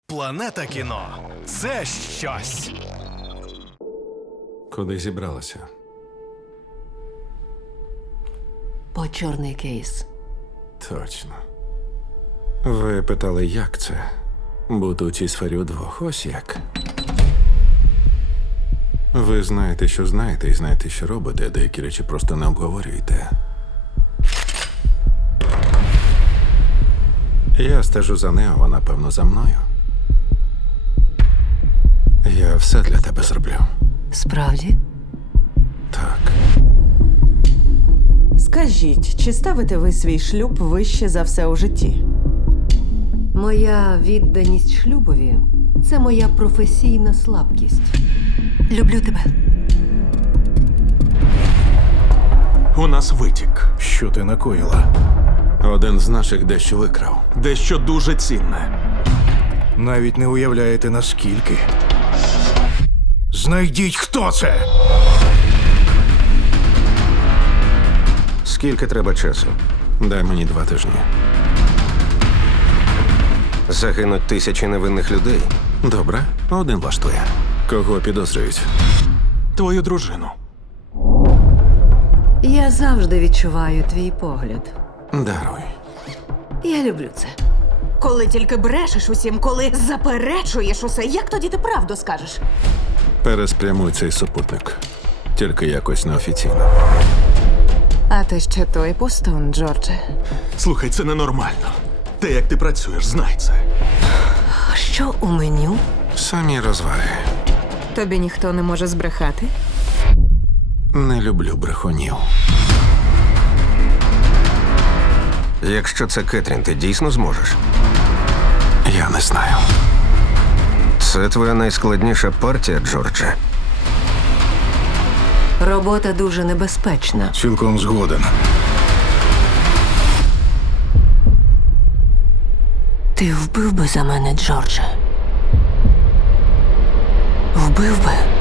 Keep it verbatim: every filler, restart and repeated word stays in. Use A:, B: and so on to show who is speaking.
A: Планета кіно – це щось.
B: Куди зібралася?
C: По чорний кейс.
B: Точно. Ви питали, як це? Бути у цій сфері удвох. Ось як. Ви знаєте, що знаєте, і знаєте, що робите, а деякі речі просто не обговорюєте. Я стежу за нею, а вона, певно, за мною. Я все для тебе зроблю.
C: Справді?
B: Так.
D: Скажіть, чи ставите ви свій шлюб вище за все у житті?
C: Моя відданість шлюбові – це моя професійна слабкість. Люблю тебе.
A: У нас витік.
E: Що ти накоїла?
B: Один з наших дещо викрав.
A: Дещо дуже цінне.
E: Навіть не уявляєте, наскільки. Знайдіть, хто це!
F: Скільки треба часу?
B: Дай мені два тижні.
F: Загинуть тисячі невинних людей.
B: Добре, один влаштує. Кого підозрюють?
A: Твою дружину.
C: Я завжди відчуваю твій погляд.
B: Даруй.
C: Я люблю це.
G: Коли тільки брешеш усім, коли заперечуєш усе, як тоді ти правду скажеш?
B: Переспрямуй цей супутник. Тільки якось неофіційно.
G: А ти ще той пустун, Джордже.
A: Слухай, це ненормально. Те, як ти працюєш, знай це.
C: А що у меню?
B: Самі розваги.
G: Тобі ніхто не може збрехати?
B: Не люблю брехунів.
F: Якщо це Кетрін, ти дійсно зможеш?
B: Я не знаю.
F: Це твоя найскладніша партія, Джордже.
C: Робота дуже небезпечна.
E: Цілком згоден.
C: Ти вбив би за мене, Джордже? Вбив би?